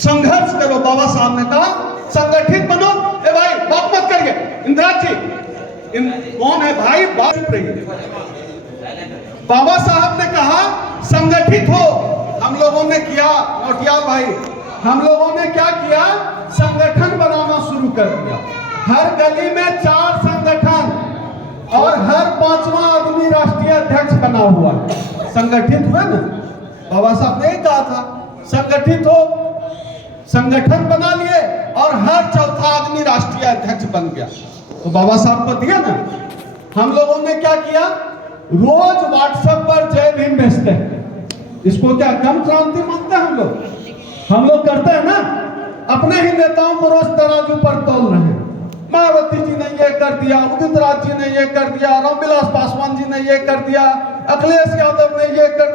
संघर्ष करो। बाबा साहब ने कहा संगठित बनो। ए भाई बात मत करिए, इंदिरा जी कौन है भाई, बात रही। बाबा साहब ने कहा संगठित हो। हम लोगों ने किया, नौटियाल भाई, हम लोगों ने क्या किया, संगठन बनाना शुरू कर दिया। हर गली में 4 संगठन और हर 5वां आदमी राष्ट्रीय अध्यक्ष बना हुआ। संगठित हुए ना, बाबा साहब ने कहा था संगठित हो, संगठन बना लिए और हर 4था आदमी राष्ट्रीय अध्यक्ष बन गया। तो बाबा साहब को दिया ना। हम लोगों ने क्या किया, रोज व्हाट्सएप पर जय भीम भेजते हैं। इसको क्या कम क्रांति मानते हैं हम लोग करते हैं ना। अपने ही नेताओं को रोज तराजू पर तौल रहे हैं। मायावती जी ने ये कर दिया, उदित राज जी ने ये कर दिया, रामविलास पासवान जी ने ये कर दिया, अखिलेश यादव ने ये कर,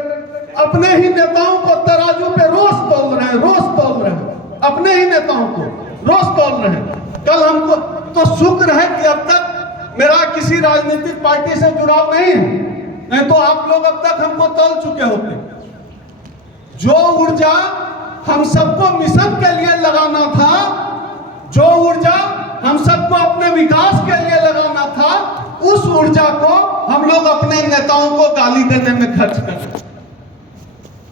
अपने ही नेताओं को तराजू पे रोज तौल रहे हैं, रोज तौल रहे हैं, अपने ही नेताओं को रोज तौल रहे हैं। कल हमको तो शुक्र है कि अब तक मेरा किसी राजनीतिक पार्टी से जुड़ाव नहीं है, नहीं तो आप लोग अब तक हमको तौल चुके होते। जो ऊर्जा हम सबको मिशन के लिए लगाना था, जो ऊर्जा हम सबको अपने विकास के लिए लगाना था, उस ऊर्जा को हम लोग अपने नेताओं को गाली देने में खर्च कर रहे हैं।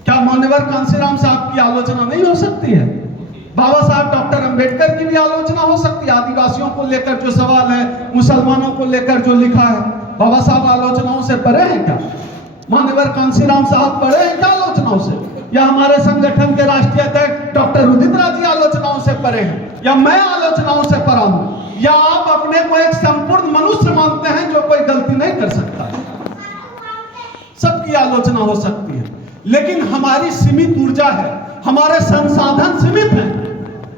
क्या मान्यवर कांशीराम साहब की आलोचना नहीं हो सकती है? बाबा साहब डॉक्टर अंबेडकर की भी आलोचना हो सकती है। आदिवासियों को लेकर जो सवाल है, मुसलमानों को लेकर जो लिखा है, बाबा साहब आलोचनाओं से परे हैं क्या? मान्यवर कांशीराम साहब परे हैं क्या आलोचनाओं से? या हमारे संगठन के राष्ट्रीय अध्यक्ष डॉक्टर उदित राज जी आलोचनाओं से परे हैं? या मैं आलोचनाओं से परा हूं? या आप अपने को एक संपूर्ण मनुष्य मानते हैं जो कोई गलती नहीं कर सकता? सबकी आलोचना हो सकती है, लेकिन हमारी सीमित ऊर्जा है, हमारे संसाधन सीमित हैं।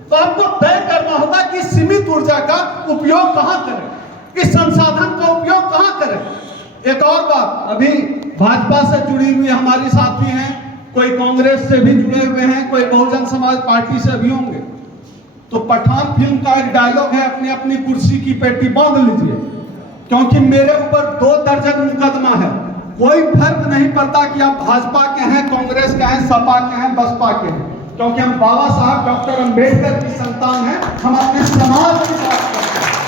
तो आपको तय करना होगा कि सीमित ऊर्जा का उपयोग कहां करें, इस संसाधन का उपयोग कहां करें। एक और बात, अभी भाजपा से जुड़ी हुई हमारी साथी हैं, कोई कांग्रेस से भी जुड़े हुए हैं, कोई बहुजन समाज पार्टी से भी होंगे। तो पठान फिल्म का एक डायलॉग है, अपनी अपनी कुर्सी की पेटी बांध लीजिए, क्योंकि मेरे ऊपर 2 दर्जन मुकदमा है। कोई फर्क नहीं पड़ता कि आप भाजपा के हैं, कांग्रेस के हैं, सपा के हैं, बसपा के हैं, क्योंकि हम बाबा साहब डॉक्टर अंबेडकर की संतान हैं। हम अपने समाज की बात करते हैं,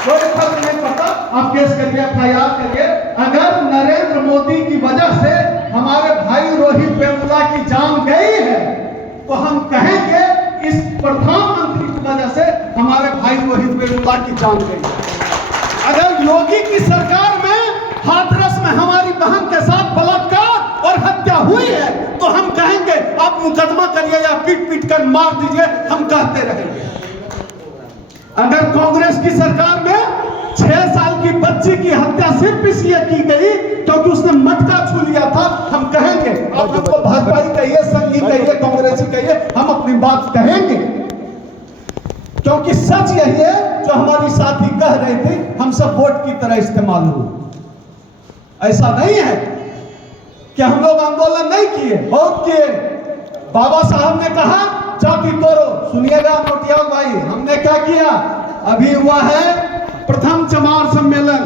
कोई फर्क नहीं पड़ता। आप केस करिए, FIR करिए। अगर नरेंद्र मोदी की वजह से हमारे भाई रोहित वेमुला की जान गई है, तो हम कहेंगे इस प्रधानमंत्री की वजह से हमारे भाई रोहित वेमुला की जान गई है। अगर योगी की सरकार में हाथरस में हमारी बहन के साथ बलात्कार और हत्या हुई है, तो हम कहेंगे आप मुकदमा करिए या पीट पीट कर मार दीजिए, हम कहते रहेंगे। अगर कांग्रेस की सरकार में 6 साल की बच्ची की हत्या सिर्फ इसलिए की गई क्योंकि उसने मटका छू लिया था, हम कहेंगे। आप हमको भाजपाई कहिए, संघी कहिए, कांग्रेसी कहिए, हम अपनी बात कहेंगे, क्योंकि सच यही है जो हमारी साथी कह रही थी, हम सब वोट की तरह इस्तेमाल हुए। ऐसा नहीं है कि हम लोग आंदोलन नहीं किए, बहुत किए। बाबा साहब ने कहा जाति तोड़ो। सुनिएगा नौटियाल भाई, हमने क्या किया? अभी हुआ है प्रथम चमार सम्मेलन,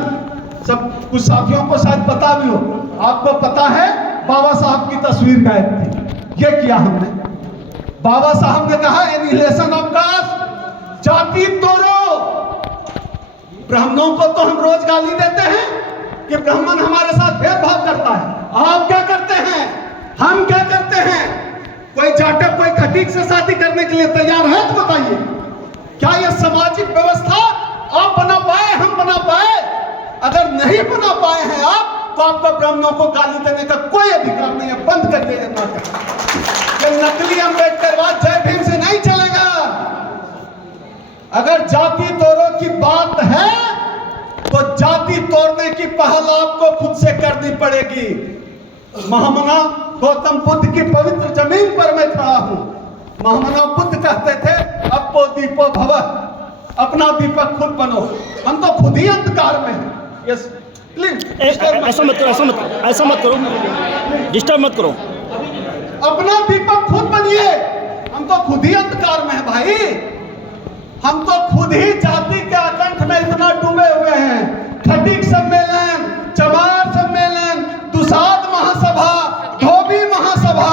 सब कुछ साथियों को शायद पता भी हो। आपको पता है बाबा साहब की तस्वीर गायब थी, ये किया हमने। बाबा साहब ने कहा एनिहिलेशन ऑफ कास्ट, जाति तोड़ो। ब्राह्मणों को तो हम रोज गाली देते हैं कि ब्राह्मण हमारे साथ भेदभाव करता है। आप क्या करते हैं, हम क्या करते हैं? कोई जाटव कोई खटीक से शादी करने के लिए तैयार है तो बताइए। क्या यह सामाजिक व्यवस्था आप बना पाए, हम बना पाए? अगर नहीं बना पाए हैं आप, तो आपको ब्राह्मणों को गाली देने का कोई अधिकार नहीं है। बंद करिए ये नाटक। ये नकली अंबेडकरवाद जय भीम से नहीं चलेगा। अगर जाति तोड़ो की बात है तो जाति तोड़ने की पहल आपको खुद से करनी पड़ेगी। महामना गौतम बुद्ध की पवित्र जमीन पर मैं खड़ा हूं। महामना बुद्ध कहते थे अपो दीपो भवः, अपना दीपक खुद बनो। हम तो खुद ही अंधकार में हैं। यस प्लीज, ऐसा मत करो, ऐसा मत करो, डिस्टर्ब मत करो। अपना दीपक खुद बनिए। हम तो खुद ही अंधकार में हैं भाई। हम तो खुद ही जाति के आतंक में इतना डूबे हुए हैं। खटीक सम्मेलन, चमार सम्मेलन, दुसाध महासभा, धोबी महासभा,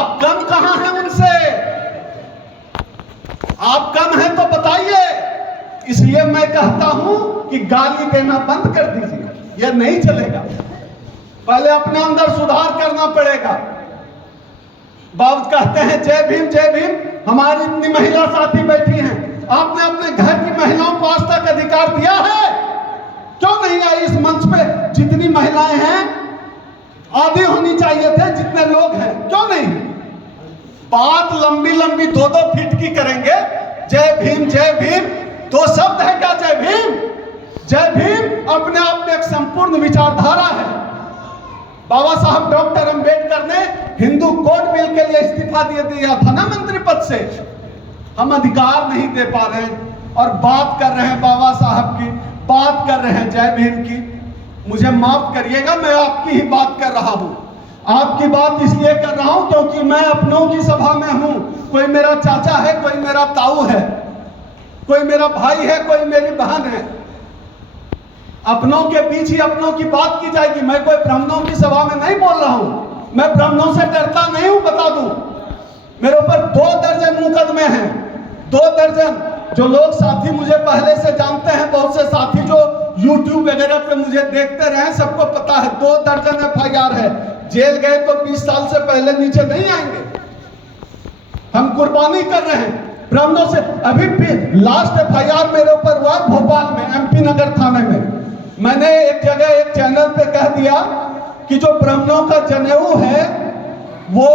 आप कम कहां हैं उनसे? आप कम हैं तो बताइए। इसलिए मैं कहता हूं कि गाली देना बंद कर दीजिए, यह नहीं चलेगा। पहले अपने अंदर सुधार करना पड़ेगा। बाबू कहते हैं जय भीम जय भीम, हमारी इतनी महिला साथी बैठी हैं, आपने अपने घर की महिलाओं को आज तक अधिकार दिया है? क्यों नहीं आई इस मंच पे? जितनी महिलाएं हैं आधी होनी चाहिए थे जितने लोग हैं, क्यों नहीं? बात लंबी लंबी 2-2 फीट की करेंगे। जय भीम दो शब्द है क्या? जय भीम, जय भीम अपने आप में एक संपूर्ण विचारधारा है। बाबा साहब डॉक्टर अंबेडकर ने हिंदू कोड बिल के लिए इस्तीफा दे दिया था ना मंत्री पद से। हम अधिकार नहीं दे पा रहे हैं और बात कर रहे हैं बाबा साहब की, बात कर रहे हैं जय भीम की। मुझे माफ करिएगा, मैं आपकी ही बात कर रहा हूं। आपकी बात इसलिए कर रहा हूं क्योंकि मैं अपनों की सभा में हूं। कोई मेरा चाचा है, कोई मेरा ताऊ है, कोई मेरा भाई है, कोई मेरी बहन है। अपनों के बीच ही अपनों की बात की जाएगी। मैं कोई ब्राह्मणों की सभा में नहीं बोल रहा हूं। मैं ब्राह्मणों से डरता नहीं हूं, बता दूं। मेरे ऊपर 2 दर्जन मुकदमे हैं, 2 दर्जन। जो लोग साथी मुझे पहले से जानते हैं, बहुत से साथी जो YouTube वगैरह पे मुझे देखते रहे, सबको पता है 2 दर्जन FIR है। जेल गए तो 20 साल से पहले नीचे नहीं आएंगे। हम कुर्बानी कर रहे हैं ब्राह्मणों से। अभी भी लास्ट FIR मेरे ऊपर हुआ भोपाल में, MP नगर थाने में। मैंने एक जगह एक चैनल पे कह दिया कि जो ब्राह्मणों का जनेऊ है वो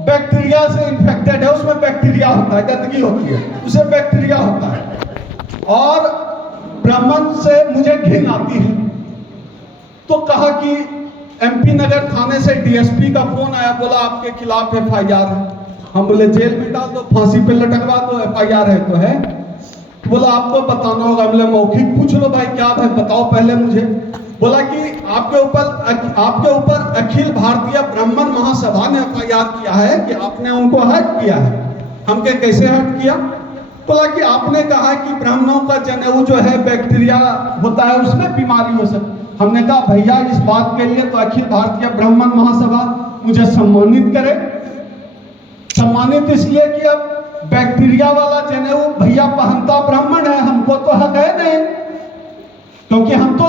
बैक्टीरिया से इन्फेक्टेड है, उसमें बैक्टीरिया होता है, गंदगी होती है, उसे बैक्टीरिया होता है और ब्राह्मण से मुझे घिन आती है। तो कहा कि MP नगर थाने से DSP का फोन आया, बोला आपके खिलाफ FIR है। हम बोले जेल में डाल दो, फांसी पे लटकवा दो, FIR है तो है। बोला आपको बताना होगा। बोले मौखिक पूछ लो भाई, क्या भाई बताओ पहले मुझे। बोला कि आपके ऊपर अखिल भारतीय ब्राह्मण महासभा ने FIR किया है कि आपने उनको हर्ट किया है। हम के कैसे हर्ट किया? बोला कि आपने कहा कि ब्राह्मणों का जनेऊ जो है बैक्टीरिया होता है, उसमें बीमारी हो सकती। हमने कहा भैया इस बात के लिए तो अखिल भारतीय ब्राह्मण महासभा मुझे सम्मानित करे। सम्मानित इसलिए कि अब बैक्टीरिया वाला जनेऊ भैया पहनता ब्राह्मण है, हमको तो हक है नहीं, क्योंकि हम तो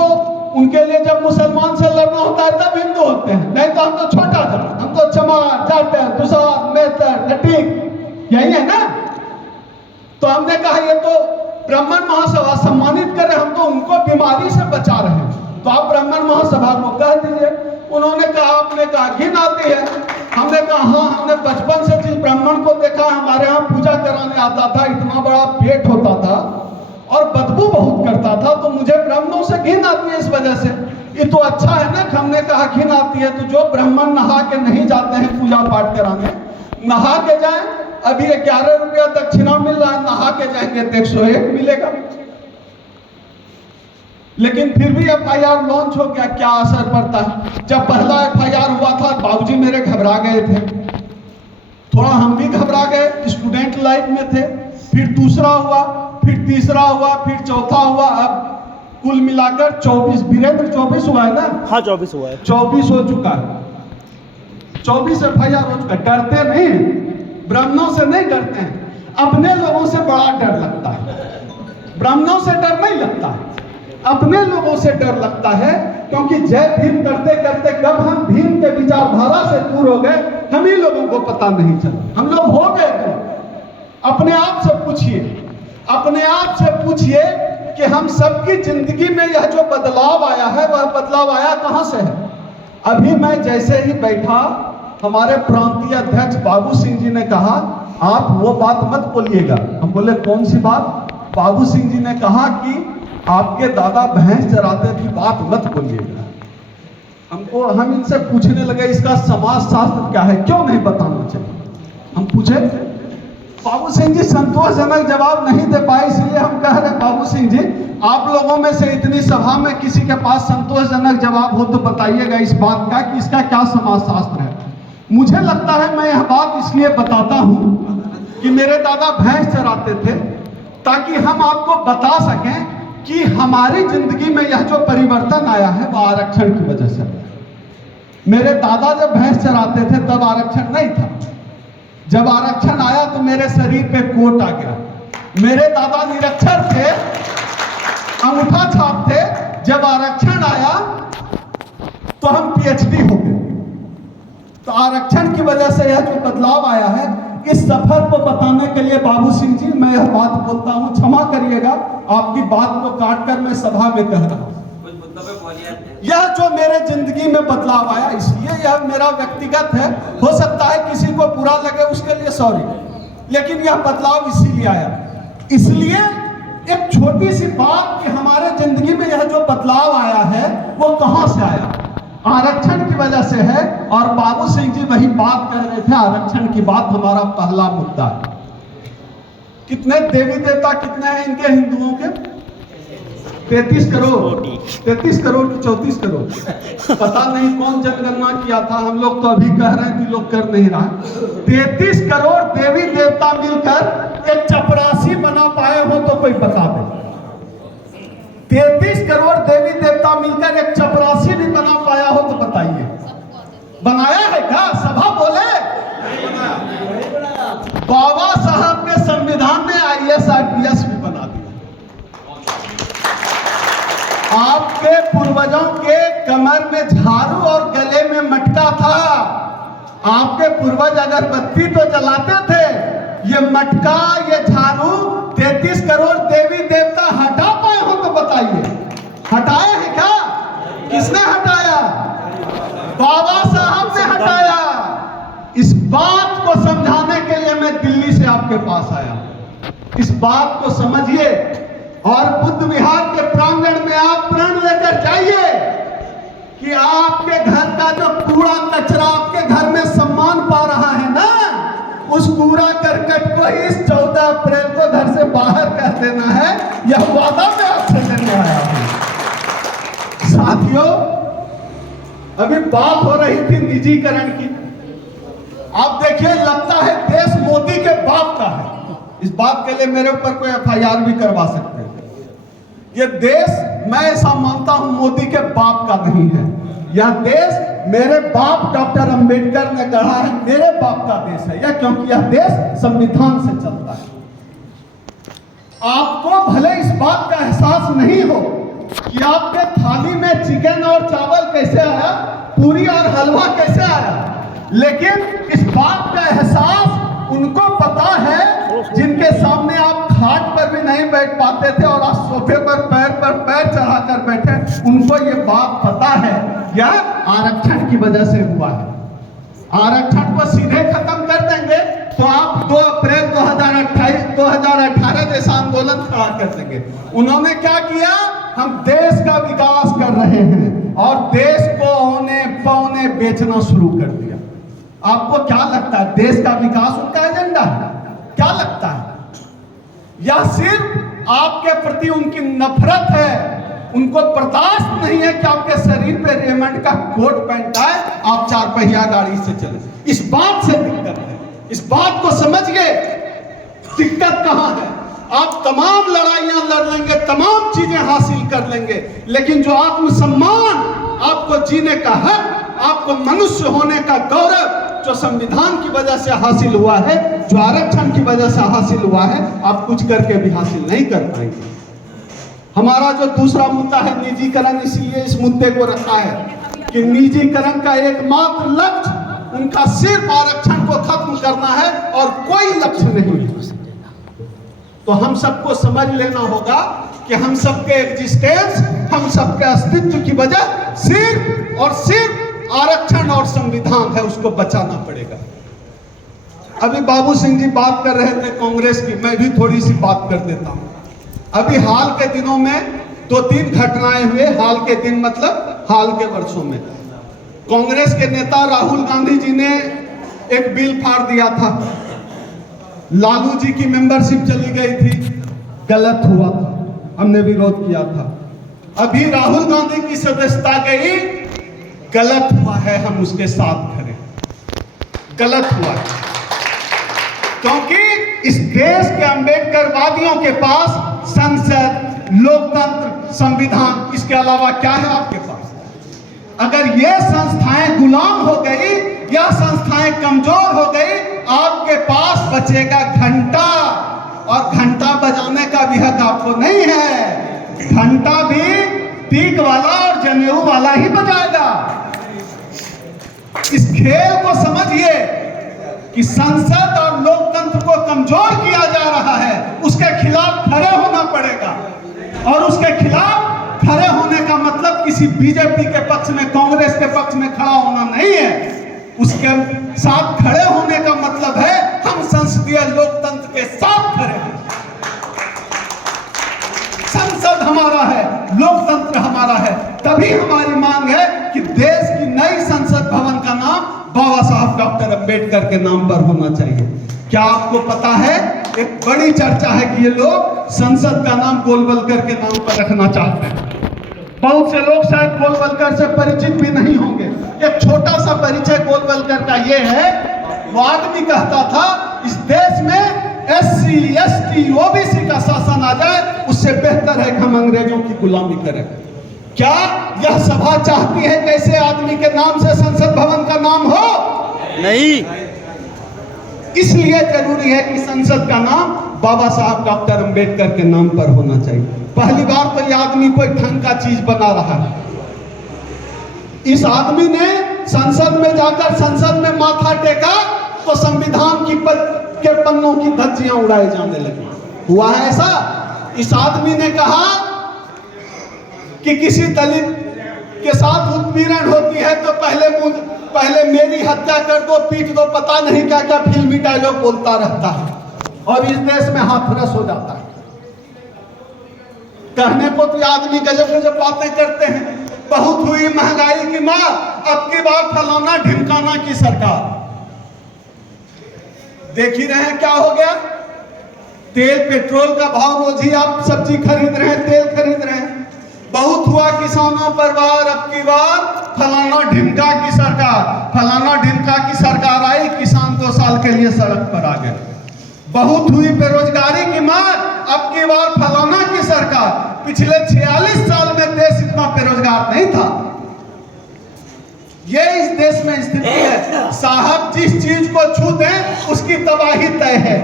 उनके लिए जब मुसलमान से लड़ना होता है तब हिंदू होते हैं, नहीं तो हम तो छोटा था, हम तो चमार, जाटर, दुसार, मेहतर, खटीक यही है ना। तो हमने कहा ये तो ब्राह्मण महासभा सम्मानित करे, हम तो उनको बीमारी से बचा रहे हैं, तो आप ब्राह्मण महासभा को कह दीजिए। उन्होंने कहा, आपने कहा घिन आती है। हमने कहा हाँ, हमने बचपन से जिस ब्राह्मण को देखा, हमारे यहाँ पूजा कराने आता था, इतना बड़ा पेट होता था और बदबू बहुत करता था, तो मुझे ब्राह्मणों से घिन आती है इस वजह से। ये तो अच्छा है ना। हमने कहा घिन आती है तो जो ब्राह्मण नहा के नहीं जाते हैं पूजा पाठ कराने, नहा के जाएं। अभी 11 रुपया दक्षिणा मिल रहा है, नहा के जाएंगे तो 101 मिलेगा। लेकिन फिर भी FIR लॉन्च हो गया, क्या असर पड़ता है? जब पहला FIR हुआ था बाबूजी मेरे घबरा गए थे, थोड़ा हम भी घबरा गए, स्टूडेंट लाइफ में थे। फिर दूसरा हुआ, फिर तीसरा हुआ, फिर चौथा हुआ, अब कुल मिलाकर 24, वीरेंद्र 24 हुआ है ना? हाँ 24 हुआ है। 24 हो चुका है, 24 FIR हो चुका है। डरते नहीं, ब्राह्मणों से नहीं डरते हैं, अपने लोगों से बड़ा डर लगता है। ब्राह्मणों से डर नहीं लगता है, अपने लोगों से डर लगता है। क्योंकि जय भीम करते करते कब हम भीम के विचारधारा से दूर हो गए, हम ही लोगों को पता नहीं चला। हम लोग हो गए थे। अपने आप से पूछिए, अपने आप से पूछिए कि हम सबकी जिंदगी में यह जो बदलाव आया है, वह बदलाव आया कहां से है? अभी मैं जैसे ही बैठा, हमारे प्रांतीय अध्यक्ष बाबू सिंह जी ने कहा आप वो बात मत बोलिएगा। हम बोले कौन सी बात? बाबू सिंह जी ने कहा कि आपके दादा भैंस चराते थे, बात मत बोलिएगा। हम इनसे पूछने लगे इसका समाज शास्त्र क्या है, क्यों नहीं बताना चाहिए? हम पूछे, बाबू सिंह जी संतोषजनक जवाब नहीं दे पाए, इसलिए हम कह रहे बाबू सिंह जी आप लोगों में से इतनी सभा में किसी के पास संतोषजनक जवाब हो तो बताइएगा इस बात का कि इसका क्या समाज शास्त्र है। मुझे लगता है मैं यह बात इसलिए बताता हूं कि मेरे दादा भैंस चराते थे, ताकि हम आपको बता सकें कि हमारी जिंदगी में यह जो परिवर्तन आया है वह आरक्षण की वजह से। मेरे दादा जब भैंस चराते थे तब आरक्षण नहीं था। जब आरक्षण आया तो मेरे शरीर पे कोट आ गया। मेरे दादा निरक्षर थे, अंगूठा छाप थे। जब आरक्षण आया तो हम पीएचडी हो गए। तो आरक्षण की वजह से यह जो बदलाव आया है, इस सफर को बताने के लिए बाबू सिंह जी मैं यह बात बोलता हूं, क्षमा करिएगा आपकी बात को काटकर मैं सभा में कह रहा हूं। यह जो मेरे जिंदगी में बदलाव आया, इसलिए यह मेरा व्यक्तिगत है। हो सकता है किसी को बुरा लगे, उसके लिए सॉरी, लेकिन यह बदलाव इसीलिए आया। इसलिए एक छोटी सी बात कि हमारे जिंदगी में यह जो बदलाव आया है वो कहां से आया? आरक्षण की वजह से है। और बाबू सिंह जी वही बात कर रहे थे, आरक्षण की बात हमारा पहला मुद्दा है। कितने देवी देवता कितने हैं इनके हिंदुओं के? 33 करोड़, 33 करोड़ की 34 करोड़, पता नहीं कौन जनगणना किया था। हम लोग तो अभी कह रहे हैं कि लोग कर नहीं रहा। 33 करोड़ देवी देवता मिलकर एक चपरासी बना पाए हो तो कोई बता दे। 33 करोड़ देवी देवता मिलकर एक चपरासी भी बना पाया हो तो बताइए, बनाया है क्या? सभा बोले। बाबा साहब के संविधान ने IAS IPS भी बना दिया। आपके पूर्वजों के कमर में झाड़ू और गले में मटका था। आपके पूर्वज अगरबत्ती तो जलाते थे, ये मटका ये झाड़ू 33 करोड़ देवी देवता हटा पाए हो तो बताइए, हटाए हैं क्या? किसने हटाया? बाबा साहब ने हटाया। इस बात को समझाने के लिए मैं दिल्ली से आपके पास आया। इस बात को समझिए और बुद्ध विहार के प्रांगण में आप प्रण लेकर जाइए कि आपके घर का जो कूड़ा कचरा आपके घर में सम्मान पा रहा है ना, उस कूड़ा करकट को इस 14 अप्रैल को घर से बाहर कर देना है। यह वादा मैं आपसे करने आया हूं। साथियों, अभी बात हो रही थी निजीकरण की। आप देखिए, लगता है देश मोदी के बाप का है। इस बात के लिए मेरे ऊपर कोई FIR भी करवा सकते हैं। यह देश, मैं ऐसा मानता हूं, मोदी के बाप का नहीं है। यह देश मेरे बाप डॉक्टर अंबेडकर ने गढ़ा है, मेरे बाप का देश है यह, क्योंकि यह देश संविधान से चलता है। आपको भले इस बात का एहसास नहीं हो कि आपके थाली में चिकन और चावल कैसे आया, पूरी और हलवा कैसे आया, लेकिन इस बात का एहसास उनको पता है जिनके सामने आप खाट पर भी नहीं बैठ पाते थे और आप सोफे पर पैर चढ़ाकर बैठे। उनको ये बात पता है, यह आरक्षण की वजह से हुआ है। आरक्षण को सीधे खत्म कर देंगे तो आप 2 अप्रैल 2018 जैसा आंदोलन खड़ा कर देंगे। उन्होंने क्या किया? हम देश का विकास कर रहे हैं और देश को औने पौने बेचना शुरू कर दिया। आपको क्या लगता है देश का विकास उनका एजेंडा है? क्या लगता है? या सिर्फ आपके प्रति उनकी नफरत है? उनको बर्दाश्त नहीं है कि आपके शरीर पे रेमंड का कोट पैंट आए, आप 4 पहिया गाड़ी से चले। इस बात से दिक्कत है। इस बात को समझिए, दिक्कत कहां है। आप तमाम लड़ाइयां लड़ लेंगे, तमाम चीजें हासिल कर लेंगे, लेकिन जो आत्मसम्मान, आपको जीने का हक, आपको मनुष्य होने का गौरव जो संविधान की वजह से हासिल हुआ है, जो आरक्षण की वजह से हासिल हुआ है, आप कुछ करके भी हासिल नहीं कर पाएंगे। हमारा जो दूसरा मुद्दा है निजीकरण, इसीलिए इस मुद्दे को रखा है कि निजीकरण का एकमात्र लक्ष्य उनका सिर्फ आरक्षण को खत्म करना है और कोई लक्ष्य नहीं है। तो हम सबको समझ लेना होगा कि हम सबके एग्जिस्टेंस, हम सबके अस्तित्व की वजह सिर्फ और सिर्फ आरक्षण और संविधान है, उसको बचाना पड़ेगा। अभी बाबू सिंह जी बात कर रहे थे कांग्रेस की, मैं भी थोड़ी सी बात कर देता हूं। अभी हाल के दिनों में 2-3 घटनाएं हुए। हाल के दिन मतलब हाल के वर्षों में कांग्रेस के नेता राहुल गांधी जी ने एक बिल फाड़ दिया था। लालू जी की मेंबरशिप चली गई थी, गलत हुआ था, हमने विरोध किया था। अभी राहुल गांधी की सदस्यता गई, गलत हुआ है, हम उसके साथ खड़े। गलत हुआ है क्योंकि इस देश के अंबेडकरवादियों के पास संसद, लोकतंत्र, संविधान, इसके अलावा क्या है आपके पास? अगर ये संस्थाएं गुलाम हो गई या संस्थाएं कमजोर हो गई, आपके पास बचेगा घंटा, और घंटा बजाने का भी हक आपको नहीं है। घंटा भी टीक वाला और जनेऊ वाला ही बजाएगा। इस खेल को समझिए कि संसद और लोकतंत्र को कमजोर किया जा रहा है, उसके खिलाफ खड़े होना पड़ेगा। और उसके खिलाफ खड़े होने का मतलब किसी बीजेपी के पक्ष में, कांग्रेस के पक्ष में खड़ा होना नहीं है। उसके साथ खड़े होने का मतलब है हम संसदीय लोकतंत्र के साथ खड़े हैं। संसद हमारा है, लोकतंत्र हमारा है। तभी हमारी मांग है कि देश की नई संसद भवन का नाम बाबा साहब डॉक्टर अंबेडकर के नाम पर होना चाहिए। क्या आपको पता है, एक बड़ी चर्चा है कि ये लोग संसद का नाम गोलवलकर के नाम पर रखना चाहते हैं। बहुत से लोग शायद गोलवलकर से परिचित भी नहीं होंगे। एक छोटा सा परिचय गोलवलकर का ये है, वो आदमी कहता था इस देश में SC, ST, OBC का शासन आ जाए, उससे बेहतर है कि हम अंग्रेजों की गुलामी करें। क्या यह सभा चाहती है कि ऐसे आदमी के नाम से संसद भवन का नाम हो? नहीं। इसलिए जरूरी है कि संसद का नाम बाबा साहब डॉक्टर अंबेडकर के नाम पर होना चाहिए। पहली बार तो यह आदमी कोई ढंग का चीज बना रहा है। इस आदमी ने संसद में जाकर संसद में माथा टेका तो संविधान के पन्नों की धज्जियां उड़ाए जाने लगी। हुआ है ऐसा? इस आदमी ने कहा कि किसी दलित के साथ उत्पीड़न होती है तो पहले मेरी हत्या कर दो, पीट दो, पता नहीं क्या क्या फिल्मी डायलॉग बोलता रहता है और इस देश में हाथरस हो जाता है। कहने को तो आदमी गजब गजब बातें करते हैं। बहुत हुई महंगाई की मार, अब की बार फलाना ढिमकाना की सरकार। देख ही रहे हैं क्या हो गया। तेल पेट्रोल का भाव रोज ही आप सब्जी खरीद रहे हैं, तेल खरीद रहे हैं। बहुत हुआ किसानों पर वार, अब की बार फलाना ढिमका की सरकार। फलाना ढिमका की सरकार आई, किसान 2 साल के लिए सड़क पर आ गए। बहुत हुई बेरोजगारी की मार, अब की बार फलाना की सरकार। पिछले 46 साल में देश इतना बेरोजगार नहीं था। ये इस देश में स्थिति है। साहब जिस चीज को छू दें उसकी तबाही तय है।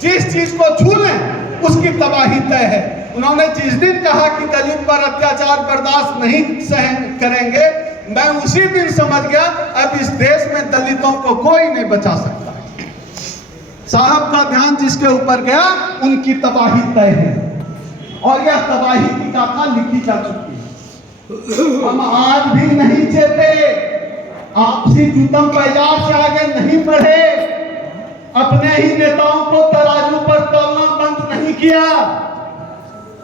जिस चीज को छू लें उसकी तबाही तय है। उन्होंने जिस दिन कहा कि दलित पर अत्याचार बर्दाश्त नहीं सहन करेंगे, मैं उसी दिन समझ गया अब इस देश में दलितों को कोई नहीं बचा सकता। साहब का ध्यान जिसके ऊपर गया उनकी तबाही तय है और यह तबाही की गाथा लिखी जा चुकी है। हम आज भी नहीं चेते, आपसी जूतम पैजार से आगे नहीं बढ़े, अपने ही नेताओं को तराजू पर तौलना बंद नहीं किया।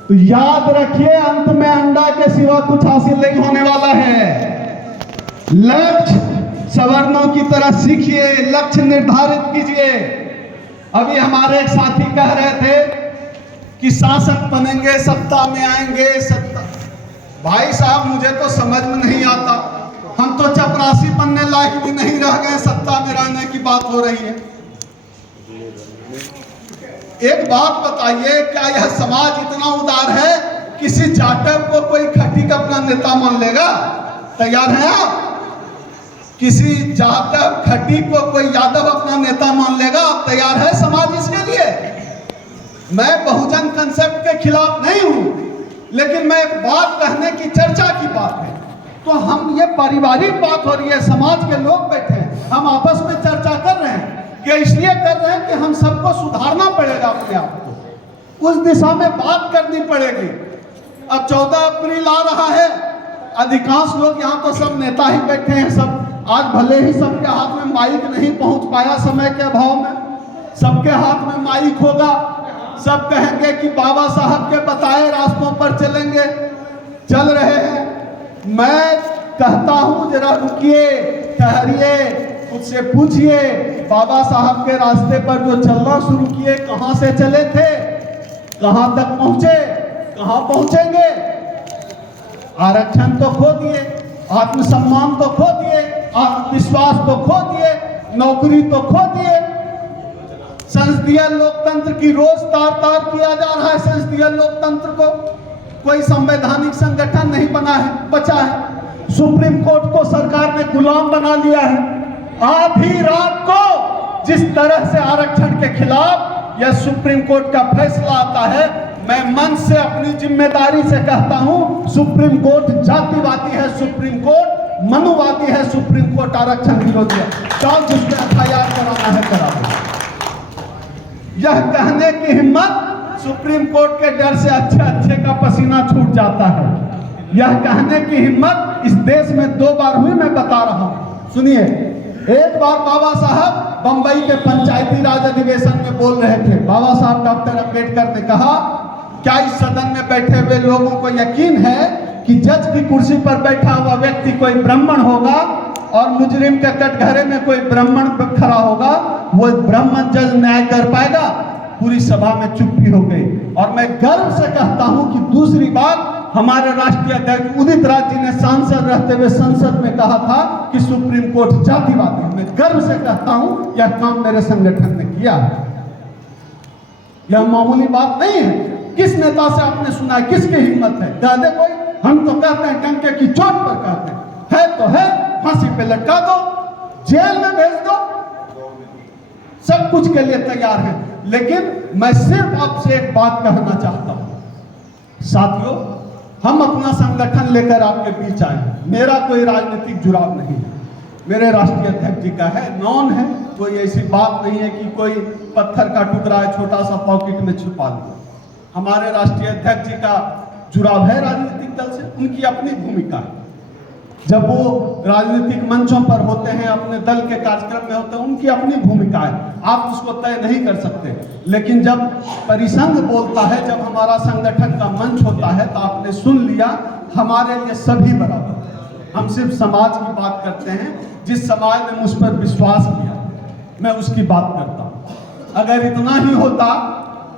तो याद रखिए, अंत में अंडा के सिवा कुछ हासिल नहीं होने वाला है। लक्ष्य सवर्णों की तरह सीखिए, लक्ष्य निर्धारित कीजिए। अभी हमारे एक साथी कह रहे थे कि शासक बनेंगे, सत्ता में आएंगे। सत्ता, भाई साहब मुझे तो समझ में नहीं आता। हम तो चपरासी बनने लायक भी नहीं रह गए, सत्ता में रहने की बात हो रही है। एक बात बताइए, क्या यह समाज इतना उदार है किसी जाटव को कोई खटीक अपना नेता मान लेगा? तैयार हैं आप? किसी जाटव खटीक को कोई यादव अपना नेता मान लेगा? आप तैयार है समाज इसके लिए? मैं बहुजन कंसेप्ट के खिलाफ नहीं हूं, लेकिन मैं बात कहने की, चर्चा की बात है। तो हम ये पारिवारिक बात हो रही है, समाज के लोग बैठे हैं, हम आपस में चर्चा कर रहे हैं। ये इसलिए कर रहे हैं कि हम सबको सुधारना पड़ेगा अपने आप को, उस दिशा में बात करनी पड़ेगी। अब 14 अप्रैल आ रहा है, अधिकांश लोग यहाँ तो सब नेता ही बैठे हैं। सब आज भले ही सबके हाथ में माइक नहीं पहुँच पाया समय के अभाव में, सबके हाथ में माइक होगा। सब कहेंगे कि बाबा साहब के बताए रास्तों पर चलेंगे, चल रहे हैं। मैं कहता हूँ जरा रुकिए, ठहरिए, खुद से पूछिए, बाबा साहब के रास्ते पर जो चलना शुरू किए कहां से चले थे, कहां तक पहुंचे, कहां पहुंचेंगे? आरक्षण तो खो दिए, आत्मसम्मान तो खो दिए, आत्मविश्वास तो खो दिए, नौकरी तो खो दिए। संसदीय लोकतंत्र की रोज तार तार किया जा रहा है। संसदीय लोकतंत्र को कोई संवैधानिक संगठन नहीं बना है, बचा है। सुप्रीम कोर्ट को सरकार ने गुलाम बना लिया है। आधी रात को जिस तरह से आरक्षण के खिलाफ यह सुप्रीम कोर्ट का फैसला आता है, मैं मन से अपनी जिम्मेदारी से कहता हूं, सुप्रीम कोर्ट जातिवादी है, सुप्रीम कोर्ट मनुवादी है, सुप्रीम कोर्ट आरक्षण विरोधी है। चाहे जिसमें FIR कराना है करा दो। यह कहने की हिम्मत, सुप्रीम कोर्ट के डर से अच्छे का पसीना छूट जाता है। यह कहने की हिम्मत इस देश में 2 बार हुई, मैं बता रहा हूं। सुनिए, एक बार बाबा साहब बंबई के पंचायती राज अधिवेशन में बोल रहे थे। बाबा साहब डॉक्टर अंबेडकर ने कहा, क्या इस सदन में बैठे हुए लोगों को यकीन है कि जज की कुर्सी पर बैठा हुआ व्यक्ति कोई ब्राह्मण होगा और मुजरिम के कटघरे में कोई ब्राह्मण खड़ा होगा, वो ब्राह्मण जज न्याय कर पाएगा? पूरी सभा में चुप्पी हो गई। और मैं गर्व से कहता हूं कि दूसरी बार हमारे राष्ट्रीय अध्यक्ष उदित राज जी ने सांसद रहते हुए संसद में कहा था कि सुप्रीम कोर्ट जातिवादी है। मैं गर्व से कहता हूं यह काम मेरे संगठन ने किया है। यह मामूली बात नहीं है। किस नेता से आपने सुना है, किसकी हिम्मत है? कह दे कोई, हम तो कहते हैं डंके की चोट पर कहते हैं, है तो है, फांसी पे लटका दो, जेल में भेज दो, सब कुछ के लिए तैयार है। लेकिन मैं सिर्फ आपसे एक बात कहना चाहता हूं, साथियों, हम अपना संगठन लेकर आपके बीच आए हैं। मेरा कोई राजनीतिक जुड़ाव नहीं है, मेरे राष्ट्रीय अध्यक्ष जी का है, नॉन है। कोई ऐसी बात नहीं है कि कोई पत्थर का टुकड़ा है छोटा सा पॉकेट में छुपा लिया। हमारे राष्ट्रीय अध्यक्ष जी का जुड़ाव है राजनीतिक दल से, उनकी अपनी भूमिका है। जब वो राजनीतिक मंचों पर होते हैं, अपने दल के कार्यक्रम में होते हैं, उनकी अपनी भूमिका है, आप उसको तय नहीं कर सकते। लेकिन जब परिसंघ बोलता है, जब हमारा संगठन का मंच होता है, तो आपने सुन लिया, हमारे लिए सभी बराबर। हम सिर्फ समाज की बात करते हैं। जिस समाज ने मुझ पर विश्वास किया, मैं उसकी बात करता हूं। अगर इतना ही होता,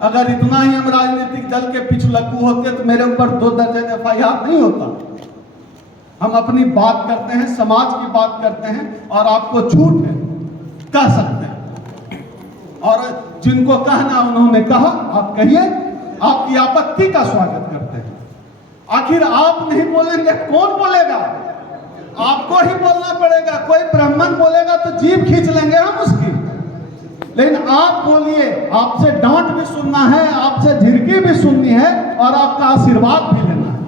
अगर इतना ही हम राजनीतिक दल के पिछलग्गू होते, तो मेरे ऊपर 2 दर्जन FIR नहीं होता। हम अपनी बात करते हैं, समाज की बात करते हैं, और आपको छूट है, कह सकते हैं। और जिनको कहना उन्होंने कहा, आप कहिए, आपकी आपत्ति का स्वागत करते हैं। आखिर आप नहीं बोलेंगे, कौन बोलेगा? आपको ही बोलना पड़ेगा। कोई ब्राह्मण बोलेगा तो जीभ खींच लेंगे हम उसकी, लेकिन आप बोलिए। आपसे डांट भी सुनना है, आपसे झिड़की भी सुननी है, और आपका आशीर्वाद भी लेना है।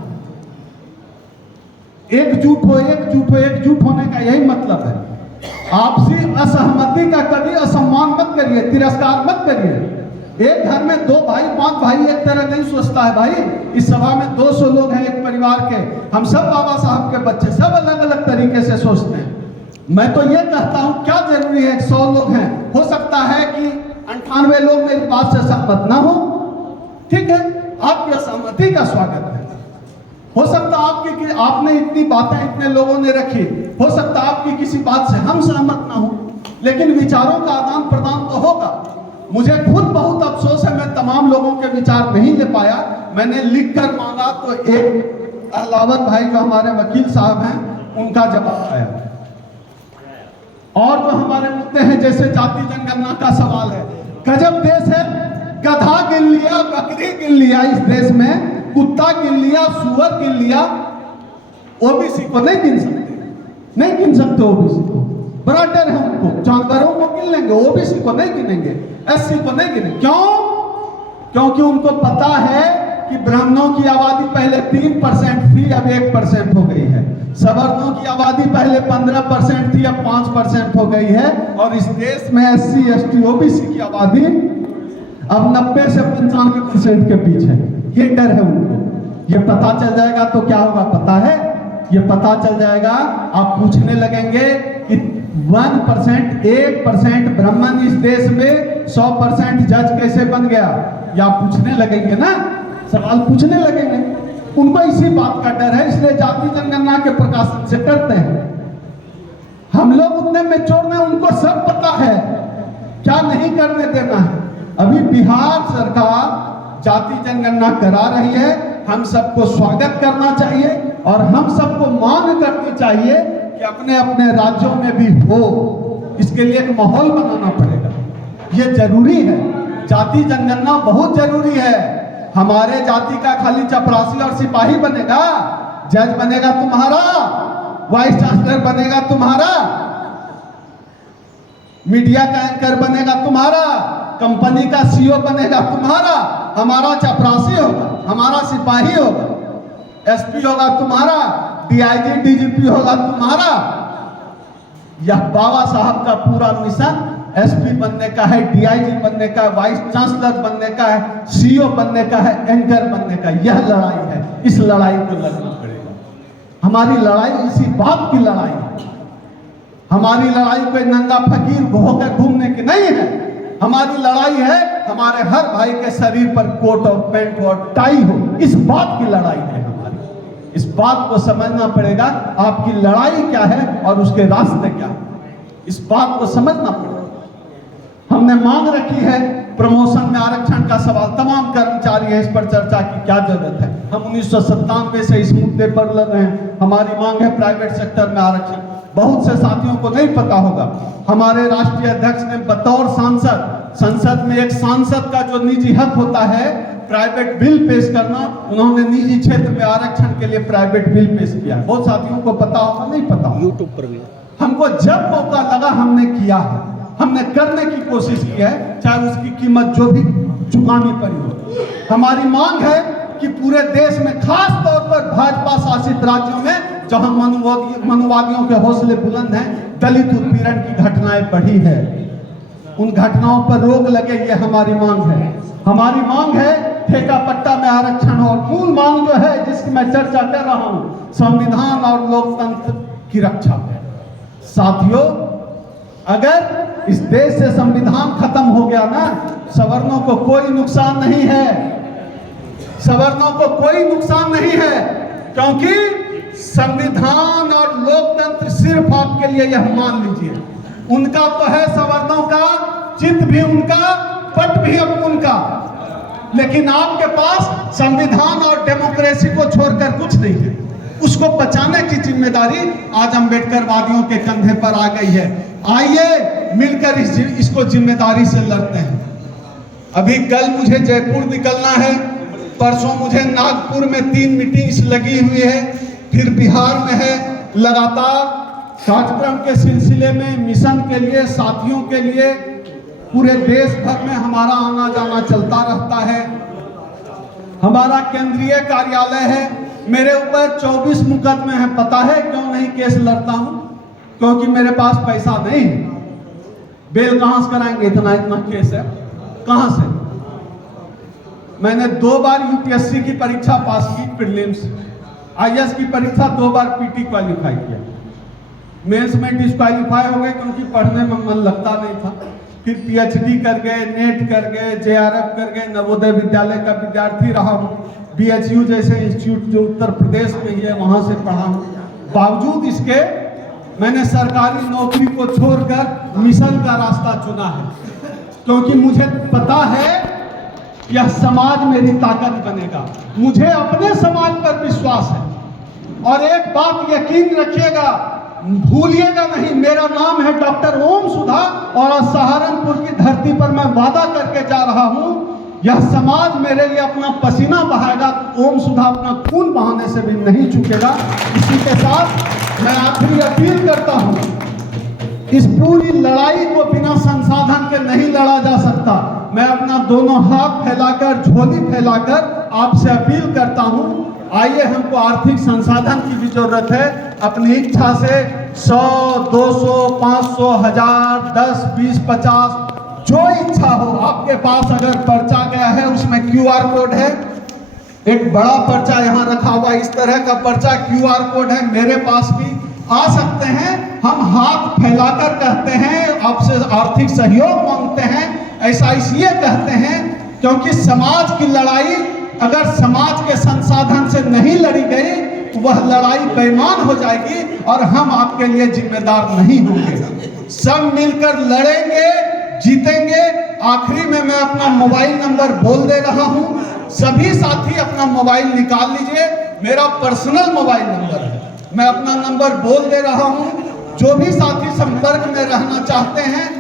एकजुट हो, एकजुट हो। एकजुट होने का यही मतलब है। आपसी असहमति का कभी असम्मान मत करिए, तिरस्कार मत करिए। एक घर में 2 भाई 5 भाई एक तरह नहीं सोचता है भाई। इस सभा में 200 लोग हैं एक परिवार के, हम सब बाबा साहब के बच्चे, सब अलग अलग तरीके से सोचते हैं। मैं तो ये कहता हूं, क्या जरूरी है 100 लोग हैं, हो सकता है कि 98 लोग मेरी बात से सहमत ना हो, ठीक है, आपकी असहमति का स्वागत है। हो सकता आपकी, आपने इतनी बातें इतने लोगों ने रखी, हो सकता आपकी किसी बात से हम सहमत ना हो, लेकिन विचारों का आदान प्रदान तो होगा। मुझे खुद बहुत अफसोस है, मैं तमाम लोगों के विचार नहीं ले पाया। मैंने लिख कर मांगा तो एक अहलावत भाई जो हमारे वकील साहब हैं, उनका जवाब आया। और जो हमारे मुद्दे हैं, जैसे जाति जनगणना का सवाल है, गजब देश है, गधा गिन लिया, बकरी गिन लिया, इस देश में कुत्ता गिन लिया, सुअर गिन लिया, ओबीसी को नहीं गिन सकते, नहीं गिन सकते ओबीसी को, बड़ा डर है उनको। जानवरों को गिन लेंगे, ओबीसी को नहीं गिनेंगे, एससी को नहीं गिनेंगे। क्यों? क्योंकि उनको पता है कि ब्राह्मणों की आबादी पहले 3% थी, अब 1% हो गई है। सवर्णों की आबादी पहले 15% थी, अब 5% हो गई है। और इस देश में SC ST OBC की आबादी अब 90 से 95% के बीच है। ये डर है उनको। ये पता चल जाएगा तो क्या होगा पता है? ये पता चल जाएगा, आप पूछने लगेंगे कि 1%, 1% ब्राह्मण इस देश में 100% जज कैसे बन गया? या पूछने लगेंगे ना, सवाल पूछने लगेंगे। उनको इसी बात का डर है, इसलिए जाति जनगणना के प्रकाशन से डरते हैं। हम लोग उतने मेच्योर में, उनको सब पता है क्या नहीं करने देना है। अभी बिहार सरकार जाति जनगणना करा रही है, हम सबको स्वागत करना चाहिए और हम सबको मांग करनी चाहिए कि अपने अपने राज्यों में भी हो। इसके लिए एक माहौल बनाना पड़ेगा, ये जरूरी है। जाति जनगणना बहुत जरूरी है। हमारे जाति का खाली चपरासी और सिपाही बनेगा, जज बनेगा तुम्हारा, वाइस चांसलर बनेगा तुम्हारा, मीडिया का एंकर बनेगा तुम्हारा, कंपनी का सीईओ बनेगा तुम्हारा, हमारा चपरासी होगा, हमारा सिपाही होगा, एसपी होगा तुम्हारा, डीआईजी डीजीपी होगा तुम्हारा। यह बाबा साहब का पूरा मिशन एसपी बनने का है, डीआईजी बनने का है, वाइस चांसलर बनने का है, सीईओ बनने का है, एंकर बनने का। यह लड़ाई है, इस लड़ाई को लड़ना पड़ेगा। हमारी लड़ाई इसी बात की लड़ाई है। हमारी लड़ाई कोई नंगा फकीर होकर घूमने की नहीं है। हमारी लड़ाई है हमारे हर भाई के शरीर पर कोट और पैंट और टाई हो, इस बात की लड़ाई है हमारी। इस बात को समझना पड़ेगा, आपकी लड़ाई क्या है और उसके रास्ते क्या है, इस बात को समझना पड़ेगा। हमने मांग रखी है प्रमोशन में आरक्षण का सवाल, तमाम कर्मचारी है, इस पर चर्चा की क्या जरूरत है। हम 1997 से इस मुद्दे पर लड़ रहे हैं। हमारी मांग है प्राइवेट सेक्टर में आरक्षण। बहुत से साथियों को नहीं पता होगा, हमारे राष्ट्रीय अध्यक्ष ने बतौर सांसद, संसद में एक सांसद का जो निजी हक होता है प्राइवेट बिल पेश करना, उन्होंने निजी क्षेत्र में आरक्षण के लिए प्राइवेट बिल पेश किया। बहुत साथियों को पता होगा, नहीं पता होगा। यूट्यूब पर भी हमको जब मौका लगा हमने किया है, हमने करने की कोशिश की है, चाहे उसकी कीमत जो भी चुकानी पड़ी हो। हमारी मांग है कि पूरे देश में, खास तौर पर भाजपा शासित राज्यों में जहां मनुवादियों के हौसले बुलंद हैं, दलित उत्पीड़न की घटनाएं बढ़ी है, उन घटनाओं पर रोक लगे, ये हमारी मांग है। हमारी मांग है ठेका पट्टा में आरक्षण, और मूल मांग जो है जिसकी मैं चर्चा कर रहा हूं, संविधान और लोकतंत्र की रक्षा। साथियों, अगर इस देश से संविधान खत्म हो गया ना, सवर्णों को कोई नुकसान नहीं है, सवर्णों को कोई नुकसान नहीं है, क्योंकि संविधान और लोकतंत्र सिर्फ आपके लिए, यह मान लीजिए, उनका तो है सवर्णों का, चित भी उनका, पट भी अब उनका, लेकिन आपके पास संविधान और डेमोक्रेसी को छोड़कर कुछ नहीं है। उसको बचाने की जिम्मेदारी आज अम्बेडकर वादियों के कंधे पर आ गई है। आइए मिलकर इसको जिम्मेदारी से लड़ते हैं। अभी कल मुझे जयपुर निकलना है, परसों मुझे नागपुर में 3 मीटिंग्स लगी हुई है, फिर बिहार में है। लगातार कार्यक्रम के सिलसिले में, मिशन के लिए, साथियों के लिए पूरे देश भर में हमारा आना जाना चलता रहता है। हमारा केंद्रीय कार्यालय है, मेरे ऊपर 24 मुकदमे हैं। पता है क्यों नहीं केस लड़ता हूं? क्योंकि मेरे पास पैसा नहीं है। बेल कहां से कराएंगे? इतना केस है, कहां से? मैंने 2 बार यूपीएससी की परीक्षा पास की, प्रीलिम्स, आईएएस की परीक्षा 2 बार पीटी क्वालिफाई किया, मेंस में डिस्क्वालीफाई हो गए क्योंकि पढ़ने में मन लगता नहीं था। फिर पीएचडी कर गए, नेट कर गए, जेआरएफ कर गए, नवोदय विद्यालय का विद्यार्थी रहा हूँ, बीएचयू जैसे इंस्टीट्यूट जो उत्तर प्रदेश में ही है वहां से पढ़ा हूँ। बावजूद इसके मैंने सरकारी नौकरी को छोड़कर मिशन का रास्ता चुना है, क्योंकि मुझे पता है यह समाज मेरी ताकत बनेगा। मुझे अपने समाज पर विश्वास है। और एक बात यकीन रखिएगा, भूलिएगा नहीं, मेरा नाम है डॉक्टर ओम सुधा, और सहारनपुर की धरती पर मैं वादा करके जा रहा हूं, यह समाज मेरे लिए अपना पसीना बहाएगा, ओम सुधा अपना खून बहाने से भी नहीं चूकेगा। इसी के साथ मैं आखिरी अपील करता हूं, इस पूरी लड़ाई को बिना संसाधन के नहीं लड़ा जा सकता। मैं अपना दोनों हाथ फैलाकर, झोली फैलाकर आपसे अपील करता हूं, आइए, हमको आर्थिक संसाधन की भी जरूरत है। अपनी इच्छा से 100, 200, 500, 1000, 10, 20, 50, जो इच्छा हो आपके पास। अगर पर्चा गया है उसमें QR कोड है, एक बड़ा पर्चा यहाँ रखा हुआ, इस तरह का पर्चा QR कोड है, मेरे पास भी आ सकते हैं। हम हाथ फैलाकर कहते हैं, आपसे आर्थिक सहयोग मांगते हैं। ऐसा इसलिए कहते हैं क्योंकि समाज की लड़ाई अगर समाज के संसाधन से नहीं लड़ी गई तो वह लड़ाई बेईमान हो जाएगी और हम आपके लिए जिम्मेदार नहीं होंगे। सब मिलकर लड़ेंगे, जीतेंगे। आखिरी में मैं अपना मोबाइल नंबर बोल दे रहा हूं, सभी साथी अपना मोबाइल निकाल लीजिए, मेरा पर्सनल मोबाइल नंबर है, मैं अपना नंबर बोल दे रहा हूं। जो भी साथी संपर्क में रहना चाहते हैं